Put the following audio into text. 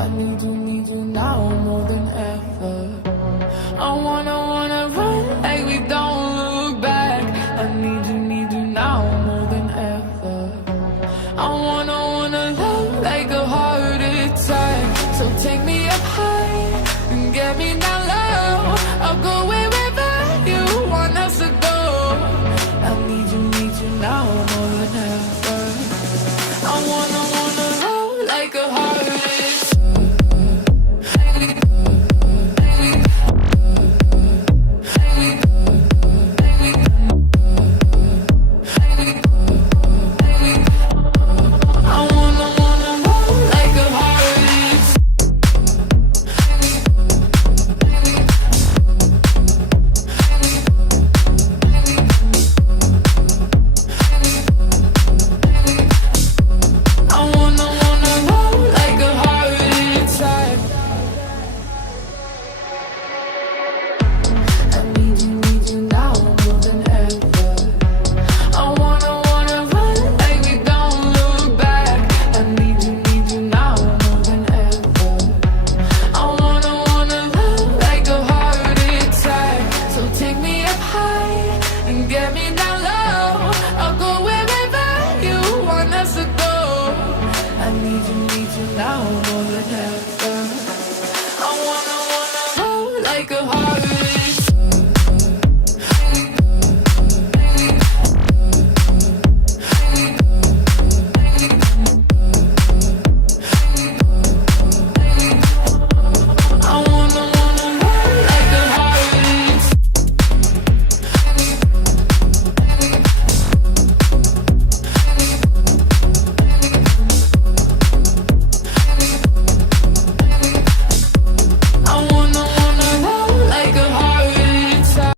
I need you now more than ever. I wanna run like we don't look back. I need you now more than ever. I wanna love like a heart attack. So take me up high and get me down low. I'll go wherever you want us to go. I need you now more than ever. I wanna love like a heart attack. Now more than ever. I wanna love like a heart.